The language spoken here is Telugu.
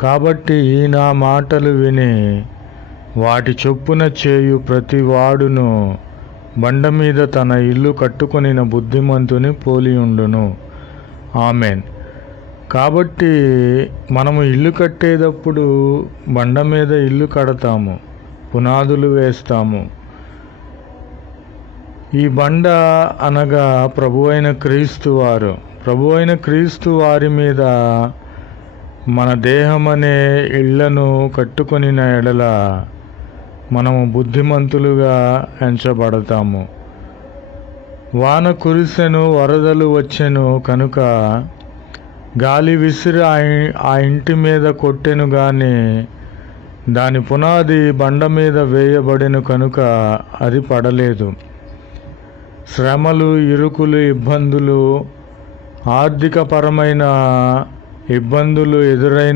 కాబట్టి నా మాటలు విని వాటి చొప్పున చేయు ప్రతి వాడును బండ మీద తన ఇల్లు కట్టుకొనిన బుద్ధిమంతుని పోలియుండును ఆమెన్. కాబట్టి మనము ఇల్లు కట్టేటప్పుడు బండ మీద ఇల్లు కడతాము పునాదులు వేస్తాము. ఈ బండ అనగా ప్రభు అయిన క్రీస్తు వారు ప్రభు అయిన క్రీస్తు వారి మీద మన దేహం అనే ఇళ్ళను కట్టుకొనిన ఎడల మనము బుద్ధిమంతులుగా ఎంచబడతాము. వాన కురిసెను వరదలు వచ్చెను కనుక గాలి విసిరి ఆ ఆ ఇంటి మీద కొట్టెను గాని దాని పునాది బండ మీద వేయబడెను కనుక అది పడలేదు. శ్రమలు ఇరుకులు ఇబ్బందులు ఆర్థికపరమైన ఇబ్బందులు ఎదురైన